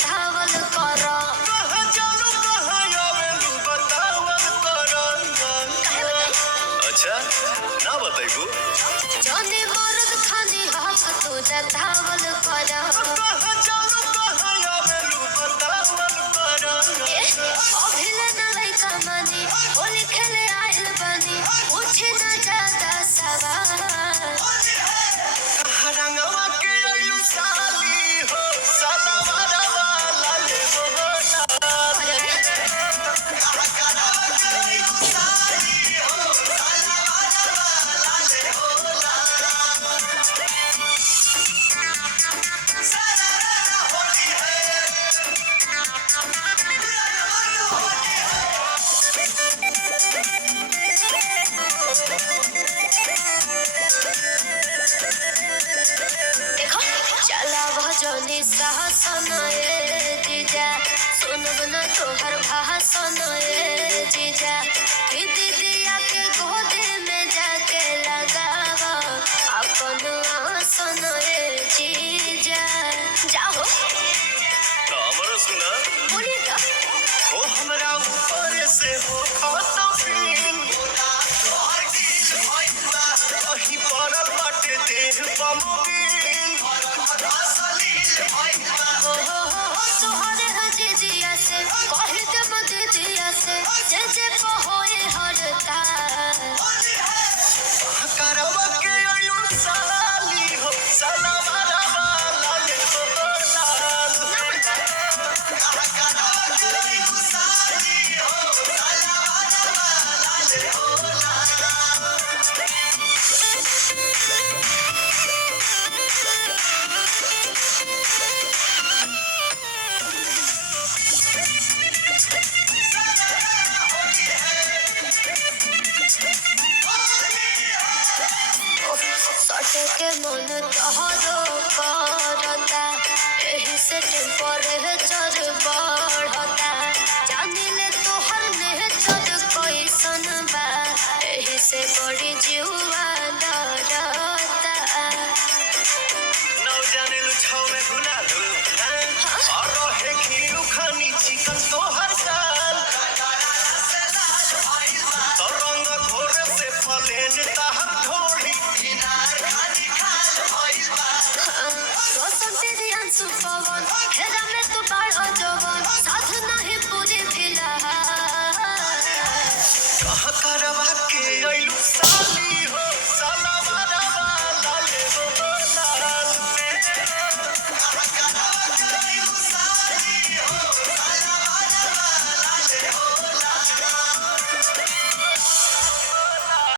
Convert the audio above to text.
बतावल कर। कहाँ जालू कहाँ आवेलू बतावल कर। काहे बताई? अच्छा ना बताइबू। जने मर्द खानी हक तू जतावल कर। कहाँ जालू कहाँ आवेलू बतावल कर। अभिले न लइका मानी होली खेले आइल बानी पूछे न ज्यादा सवाल। कहाँ रंगवा के आइलू साली हो सलवार वाला ले हो लाल। देखो चला भजनी साहसन ए जीजा सुनब न तोहर भाषण ए जीजा कि दीदिया के गोदे में जाके लगावा अपन आसन ए जीजा। जाओ तो हमरो सुना बोलिए तो। हो हमरा ऊपर से हो खाता फील अही पड़ल बाटे देह बमबिल। तोहरे हजीजिया से कह देब दीदिया से जे होए हरता। करवा के आइलू साली हो सलवार वाला ले हो लाल। सटे के मन तोहरो करता एही से टेम्परेचर बढ़ता। जानिले तोहर नेचर कैसन बा एही से बड़ी जुआ डरता। नौ जाने लुछाव में भुला दू और रहे खीरू खानी चिकन तोहर साल। तो रंग घोर से फलेन ताहर ढोली। रोशन तेरी अंशु पवन हेरा में तू बाढ़ जवन साथ नहीं पूरी फिलहाल। कहाँ करवा के आइलू साली